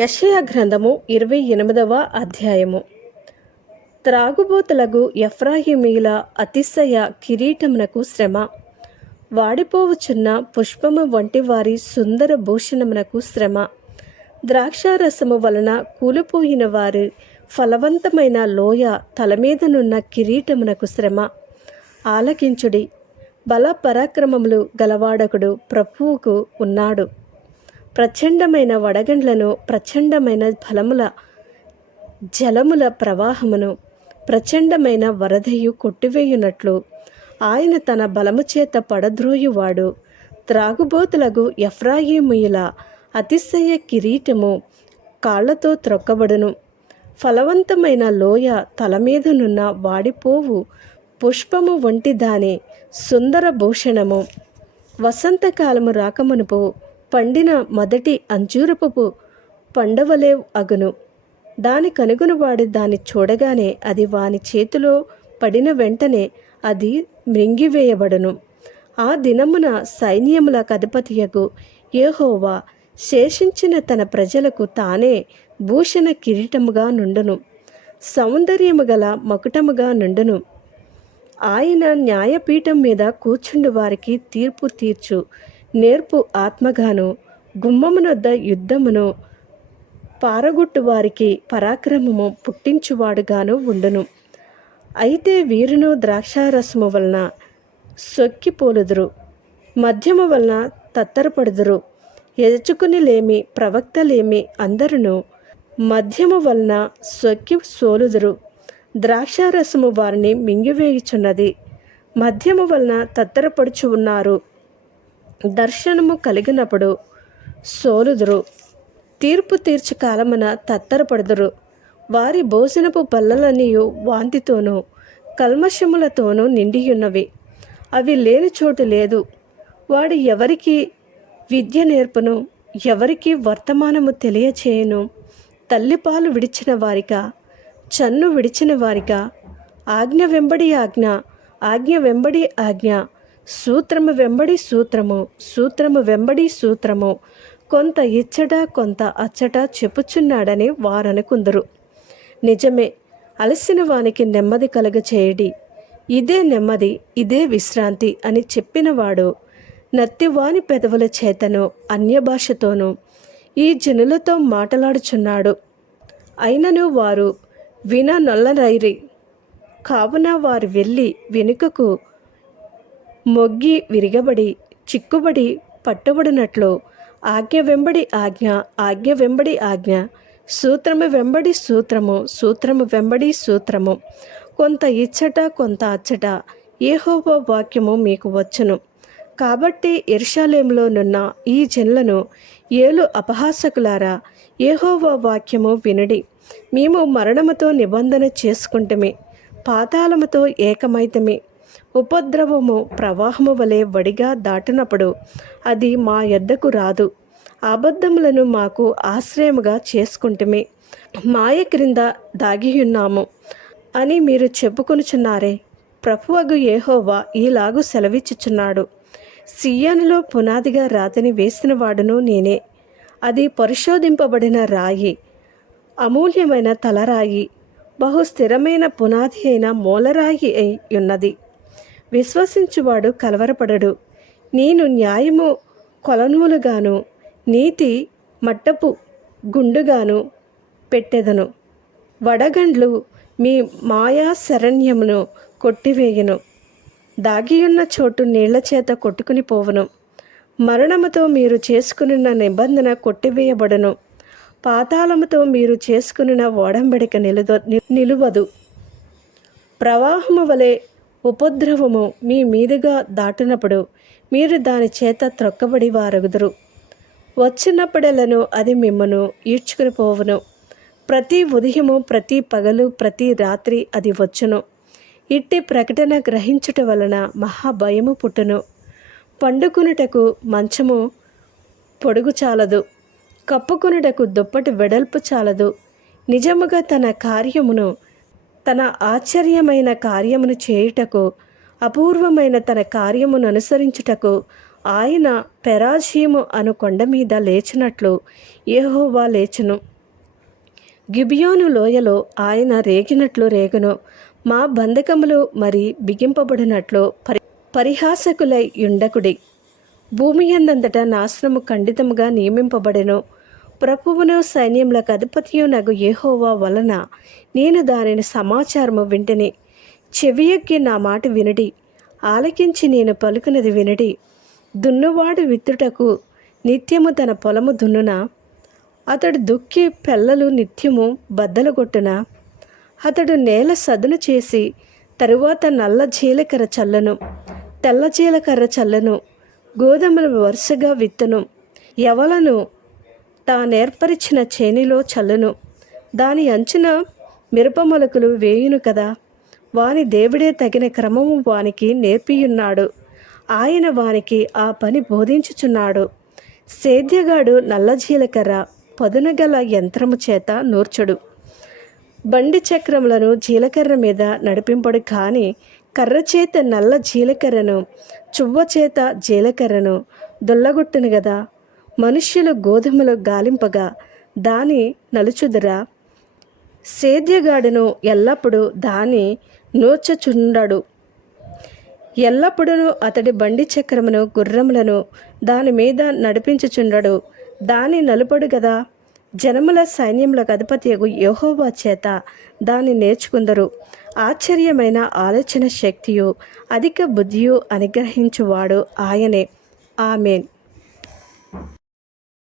యషయ గ్రంథము ఇరవై ఎనిమిదవ అధ్యాయము. త్రాగుబోతులకు ఎఫ్రాహిమీల అతిశయ కిరీటమునకు శ్రమ. వాడిపోవుచున్న పుష్పము వంటి వారి సుందర భూషణమునకు శ్రమ. ద్రాక్షారసము వలన కూలిపోయిన వారి ఫలవంతమైన లోయ తలమీదనున్న కిరీటమునకు శ్రమ. ఆలకించుడి. బల పరాక్రమములు గలవాడకుడు ప్రభువుకు ఉన్నాడు. ప్రచండమైన వడగండ్లను ప్రచండమైన ఫలముల జలముల ప్రవాహమును ప్రచండమైన వరదయు కొట్టివేయునట్లు. ఆయన తన బలము చేత పడద్రోయువాడు. త్రాగుబోతులకు ఎఫ్రాయిముయుల అతిశయ కిరీటము కాళ్ళతో త్రొక్కబడును. ఫలవంతమైన లోయ తల మీదనున్న వాడిపోవు పుష్పము వంటి దాని సుందర భూషణము. వసంతకాలము రాకమునుపు పండిన మొదటి అంజూరపపు పండవలే అగును. దాని కనుగొనవాడి దాన్ని చూడగానే అది వాని చేతిలో పడిన వెంటనే అది మృంగివేయబడును. ఆ దినమున సైన్యముల కధిపతియగు యెహోవా శేషించిన తన ప్రజలకు తానే భూషణ కిరీటముగా నుండును. సౌందర్యము గల మకుటముగా నుండును. ఆయన న్యాయపీఠం మీద కూర్చుండు వారికి తీర్పు తీర్చు. నేర్పు ఆత్మగాను గుమ్మమునొద్ద యుద్ధమును పారగొట్టు వారికి పరాక్రమము పుట్టించువాడుగాను ఉండును. అయితే వీరును ద్రాక్షారసము వలన సొక్కిపోలుదురు. మద్యము వలన తత్తరపడుదురు. ఎదుచుకునిలేమి ప్రవక్తలేమి అందరును మద్యము వలన సొక్కి సోలుదురు. ద్రాక్షారసము వారిని మింగివేయుచున్నది. మద్యము వలన తత్తరపడుచు ఉన్నారు. దర్శనము కలిగినప్పుడు సోలుదురు. తీర్పు తీర్చు కాలమున తత్తరపడుదురు. వారి భోజనపు బల్లలనియు వాంతితోనూ కల్మషములతోనూ నిండియున్నవి. అవి లేని చోటు లేదు. వాడు ఎవరికి విద్య నేర్పును ఎవరికి వర్తమానము తెలియచేయను తల్లిపాలు విడిచిన వారిగా చన్ను విడిచిన వారిగా ఆజ్ఞ వెంబడి ఆజ్ఞ ఆజ్ఞ వెంబడి ఆజ్ఞ సూత్రము వెంబడి సూత్రము సూత్రము వెంబడి సూత్రము. కొంత ఇచ్చట కొంత అచ్చట చెప్పుచున్నాడని వారనుకుందరు. నిజమే అలసిన వానికి నెమ్మది కలుగ చేయడి. ఇదే నెమ్మది ఇదే విశ్రాంతి అని చెప్పినవాడు నత్తివాని పెదవుల చేతను అన్యభాషతోనూ ఈ జనులతో మాటలాడుచున్నాడు. అయినను వారు విన నొల్లరైరి కావున వారు వెళ్ళి వెనుకకు మొగ్గి విరిగబడి చిక్కుబడి పట్టుబడినట్లు ఆజ్ఞ వెంబడి ఆజ్ఞ ఆజ్ఞ వెంబడి ఆజ్ఞ. సూత్రము వెంబడి సూత్రము సూత్రము వెంబడి సూత్రము. కొంత ఇచ్చట కొంత అచ్చట ఏహోబో వాక్యము మీకు వచ్చును. కాబట్టి ఎర్షాలేంలోనున్న ఈ జన్లను ఏలు అపహాసకులారా ఏహోవా వాక్యము వినడి. మేము మరణముతో నిబంధన చేసుకుంటమే పాతాళముతో ఏకమైతమే. ఉపద్రవము ప్రవాహము వలె వడిగా దాటినప్పుడు అది మా ఎద్దకు రాదు. అబద్ధములను మాకు ఆశ్రయముగా చేసుకుంటమే. మాయ క్రింద దాగియున్నాము అని మీరు చెప్పుకొనుచున్నారే. ప్రభువగు ఏహోవా ఈలాగు సెలవిచ్చుచున్నాడు. సియ్యానులో పునాదిగా రాతిని వేసిన వాడును నేనే. అది పరిశోధింపబడిన రాయి అమూల్యమైన తలరాయి బహు స్థిరమైన పునాది అయిన మూలరాయి అయి ఉన్నది. విశ్వసించువాడు కలవరపడడు. నేను న్యాయము కొలనూలుగాను నీతి మట్టపు గుండుగాను పెట్టెదను. వడగండ్లు మీ మాయా శరణ్యమును కొట్టివేయును. దాగియున్న చోటు నీళ్ళ చేత కొట్టుకుని పోవును. మరణముతో మీరు చేసుకున్న నిబంధన కొట్టివేయబడును. పాతాళముతో మీరు చేసుకున్న ఓడంబడిక నిలుద నిలువదు. ప్రవాహము వలె ఉపద్రవము మీ మీదుగా దాటినప్పుడు మీరు దాని చేత త్రొక్కబడి వారగుదురు వచ్చినప్పుడెలను అది మిమ్మను ఈడ్చుకుని పోవును. ప్రతి ఉదయము ప్రతి పగలు ప్రతి రాత్రి అది వచ్చును. ఇట్టి ప్రకటన గ్రహించుట వలన మహాభయము పుట్టును. పండుకునుటకు మంచము పొడుగు చాలదు. కప్పుకునుటకు దుప్పటి వెడల్పు చాలదు. నిజముగా తన కార్యమును తన ఆశ్చర్యమైన కార్యమును చేయుటకు అపూర్వమైన తన కార్యమును అనుసరించుటకు ఆయన పెరాజీము అను కొండ మీద లేచినట్లు ఏహోవా లేచును. గిబియోను లోయలో ఆయన రేగినట్లు రేగును. మా బంధకములు మరి బిగింపబడినట్లు పరి పరిహాసకులై యుండకుడి. భూమి ఎందంతటా నాశనము ఖండితముగా నియమింపబడెను. ప్రభువును సైన్యములకు అధిపతియు నగు ఏహోవా వలన నేను దానిని సమాచారము వింటిని చెవియొక్కి నా మాట వినడి ఆలకించి నేను పలుకునది వినడి దున్నువాడు విత్తుటకు నిత్యము తన పొలము దున్నున? అతడు దుక్కి పెళ్ళలు నిత్యము బద్దలుగొట్టున? అతడు నేల సదును చేసి తరువాత నల్ల జీలకర్ర చల్లను తెల్ల జీలకర్ర చల్లను గోధుమలు వరుసగా విత్తను ఎవలను తానేర్పరిచిన చేనిలో చల్లును. దాని అంచున మిరప మొలకలు వేయును కదా. వాని దేవుడే తగిన క్రమము వానికి నేర్పియున్నాడు. ఆయన వానికి ఆ పని బోధించుచున్నాడు. సేద్యగాడు నల్ల జీలకర్ర పదునగల యంత్రము చేత నూర్చుడు. బండి చక్రములను జీలకర్ర మీద నడిపింపడు కానీ కర్ర చేత నల్ల జీలకర్రను చువ్వ చేత జీలకర్రను దొల్లగొట్టును గదా మనుష్యులు గోధుమలు గాలింపగా దాని నలుచుదురా. సేద్యగాడును ఎల్లప్పుడూ దాని నూర్చుచుండడు. ఎల్లప్పుడూ అతడి బండి చక్రమును గుర్రములను దాని మీద నడిపించుచుండడు. దాని నలుపడు గదా. జనముల సైన్యముల అధిపతి యహోవా చేత దాన్ని నేర్చుకుందరు. ఆశ్చర్యమైన ఆలోచన శక్తియు అధిక బుద్ధియు అనుగ్రహించువాడు ఆయనే. ఆమెన్.